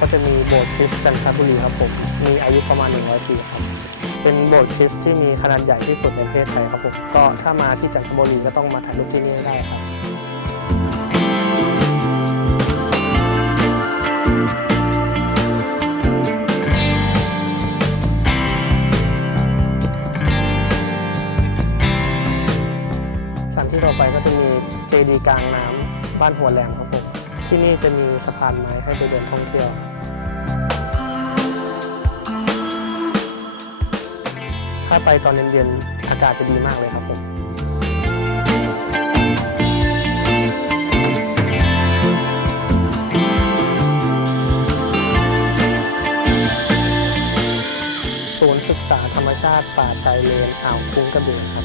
ก็จะมีโบสถ์คริสต์จันทบุรีครับผมมีอายุประมาณ 100 ปีครับเป็นโบสถ์คริสต์ที่มีขนาดใหญ่ที่สุดในประเทศไทยครับผมก็ถ้ามาที่จันทบุรีก็ต้องมาถ่ายรูปที่นี่ได้ครับสถานที่ต่อไปก็จะมีเจดีย์กลางน้ำบ้านหัวแหลมครับผม ที่นี่จะมีสะพานไม้ให้ไปเดินท่องเที่ยวถ้าไปตอนเย็นๆอากาศจะดีมากเลยครับผมศูนย์ศึกษาธรรมชาติป่าชายเลนอ่าวคุ้งกระเบนครับ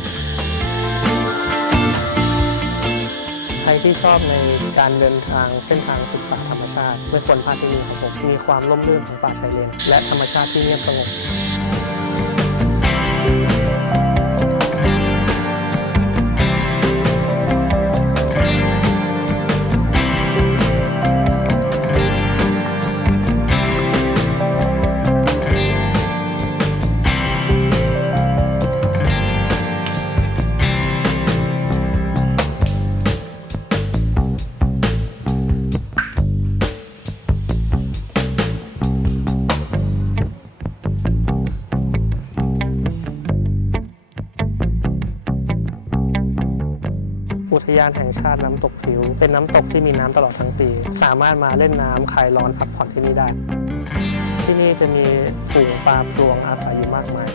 ที่ชอบในการเดินทางเส้นทางศึกษาธรรมชาติไม่ควรพลาดที่นี่ครับผมมีความร่มรื่นของป่าชายเลน และธรรมชาติที่เงียบสงบ ทยานแห่งชาติน้ำตกผิว เป็นน้ำตกที่มีน้ำตลอดทั้งปี สามารถมาเล่นน้ำคลายร้อนพักผ่อนที่นี่ได้ ที่นี่จะมีฝูงปลาพลวงอาศัยอยู่มากมาย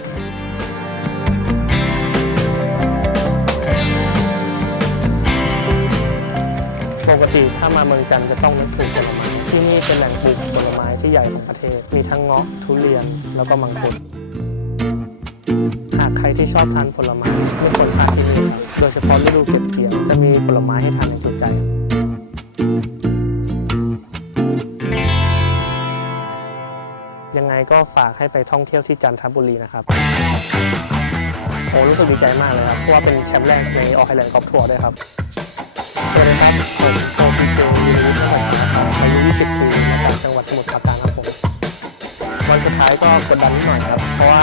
ปกติถ้ามาเมืองจันทร์จะต้องนึกถึงผลไม้ที่นี่เป็นแหล่งปลูกผลไม้ที่ใหญ่ของประเทศ มีทั้งเงาะทุเรียนแล้วก็มังคุด หากใครที่ชอบทานผลไม้ไม่ควรพลาดที่นี่โดยเฉพาะฤดูเก็บเกี่ยวจะมีผลไม้ให้ทานอย่างจุใจยังไงก็ฝากให้ไปท่องเที่ยวที่จันทบุรีนะครับ โอ้รู้สึกดีใจมากเลยครับ เพราะว่าเป็นแชมป์แรกในออ l ไ i แลนด์กอล์ฟทัวร์ด้วยครับสวัสดีครับ ผมโอพีเจยูนิวิทย์ของนะครั ก็กดดันนิดหน่อยครับ เพราะว่า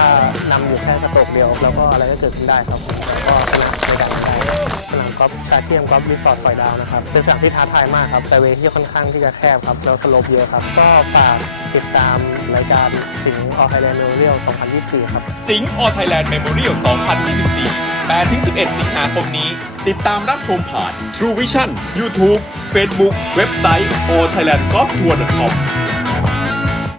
นำอยู่แค่สโตรกเดียว แล้วก็อะไรก็เกิดขึ้นได้ครับแล้วก็พยายามในการได้สนามกอล์ฟชาเทียมกอล์ฟรีสอร์ทสอยดาวนะครับ เป็นสนามที่ท้าทายมากครับแต่เวที่ค่อนข้างที่จะแคบครับ แล้วสโลปเยอะครับ ก็ฝากติดตามรายการสิงห์ออไทยแลนด์เมโมเรียล2024 ครับ สิงห์ออไทยแลนด์เมมโมเรียล2024 8-11 สิงหาคมนี้ ติดตามรับชมผ่าน True Vision YouTube Facebook เว็บไซต์ all thailand golf tour com